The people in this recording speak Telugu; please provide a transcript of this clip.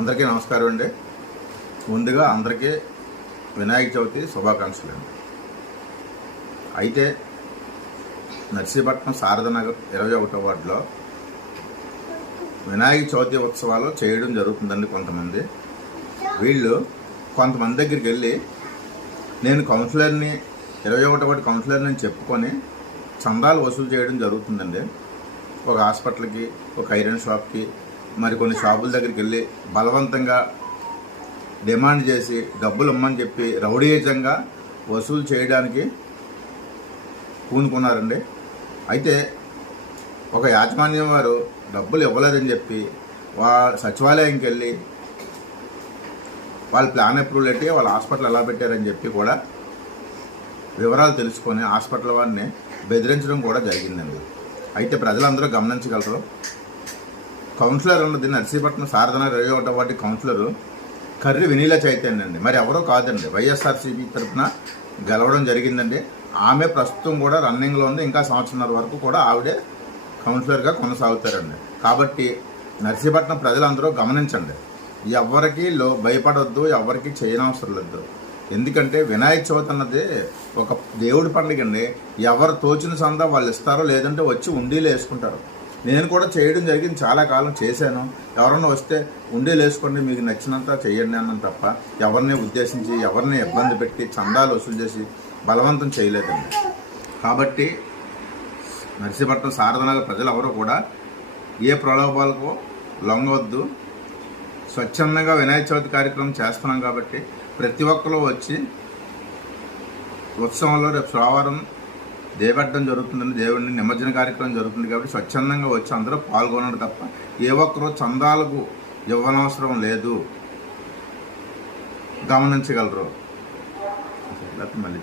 అందరికీ నమస్కారం అండి. ముందుగా అందరికీ వినాయక చవితి శుభాకాంక్షలు అండి. అయితే నర్సీపట్నం శారదానగర్ 21వ వార్డులో వినాయక చవితి ఉత్సవాలు చేయడం జరుగుతుందండి. వీళ్ళు కొంతమంది దగ్గరికి వెళ్ళి నేను కౌన్సిలర్ని 21వ వార్డు కౌన్సిలర్ని చెప్పుకొని చందాలు వసూలు చేయడం జరుగుతుందండి. ఒక హాస్పిటల్కి, ఒక ఐరన్ షాప్కి, మరికొన్ని షాపుల దగ్గరికి వెళ్ళి బలవంతంగా డిమాండ్ చేసి డబ్బులు ఇమ్మని చెప్పి రౌడీయుతంగా వసూలు చేయడానికి పూనుకున్నారండి. అయితే ఒక యాజమాన్యం వారు డబ్బులు ఇవ్వలేదని చెప్పి సచివాలయంకి వెళ్ళి వాళ్ళ ప్లాన్ అప్రూవల్ పెట్టి వాళ్ళ హాస్పిటల్ ఎలా పెట్టారని చెప్పి కూడా వివరాలు తెలుసుకొని హాస్పిటల్ వారిని బెదిరించడం కూడా జరిగిందండి. అయితే ప్రజలందరూ గమనించగలరు. కౌన్సిలర్ ఉన్నది నర్సీపట్నం శారదానగర్ 21వ వార్డు కౌన్సిలరు కర్రి వినీలా చైతన్య అండి. మరి ఎవరో కాదండి, వైఎస్ఆర్సీపీ తరఫున గెలవడం జరిగిందండి. ఆమె ప్రస్తుతం కూడా రన్నింగ్లో ఉంది. ఇంకా సంవత్సరాల వరకు కూడా ఆవిడే కౌన్సిలర్గా కొనసాగుతారండి. కాబట్టి నర్సీపట్నం ప్రజలందరూ గమనించండి. ఎవరికి భయపడొద్దు, ఎవరికి చేయనవసరం లేదు. ఎందుకంటే వినాయక చవితి అన్నది ఒక దేవుడి పండుగ అండి. ఎవరు తోచిన సందా వాళ్ళు ఇస్తారో, లేదంటే వచ్చి ఉండీలు వేసుకుంటారు. నేను కూడా చేయడం జరిగింది, చాలా కాలం చేశాను. ఎవరన్నా వస్తే ఉండీలు వేసుకోండి, మీకు నచ్చినంత చేయండి అన్నాను తప్ప ఎవరిని ఉద్దేశించి ఎవరిని ఇబ్బంది పెట్టి చందాలు వసూలు చేసి బలవంతం చేయలేదండి. కాబట్టి నర్సీపట్నం శారదానగర్ ప్రజలు ఎవరో కూడా ఏ ప్రలోభాలకు లొంగవద్దు. స్వచ్ఛందంగా వినాయక చవితి కార్యక్రమం చేస్తున్నాం కాబట్టి ప్రతి ఒక్కరు వచ్చి ఉత్సవంలో రేపు సోమవారం దేవడ్డం జరుగుతుందండి. దేవుడిని నిమజ్జన కార్యక్రమం జరుగుతుంది కాబట్టి స్వచ్ఛందంగా వచ్చి అందరూ పాల్గొనడం తప్ప ఏ ఒక్కరూ చందాలకు ఇవ్వనవసరం లేదు. గమనించగలరు. మళ్ళీ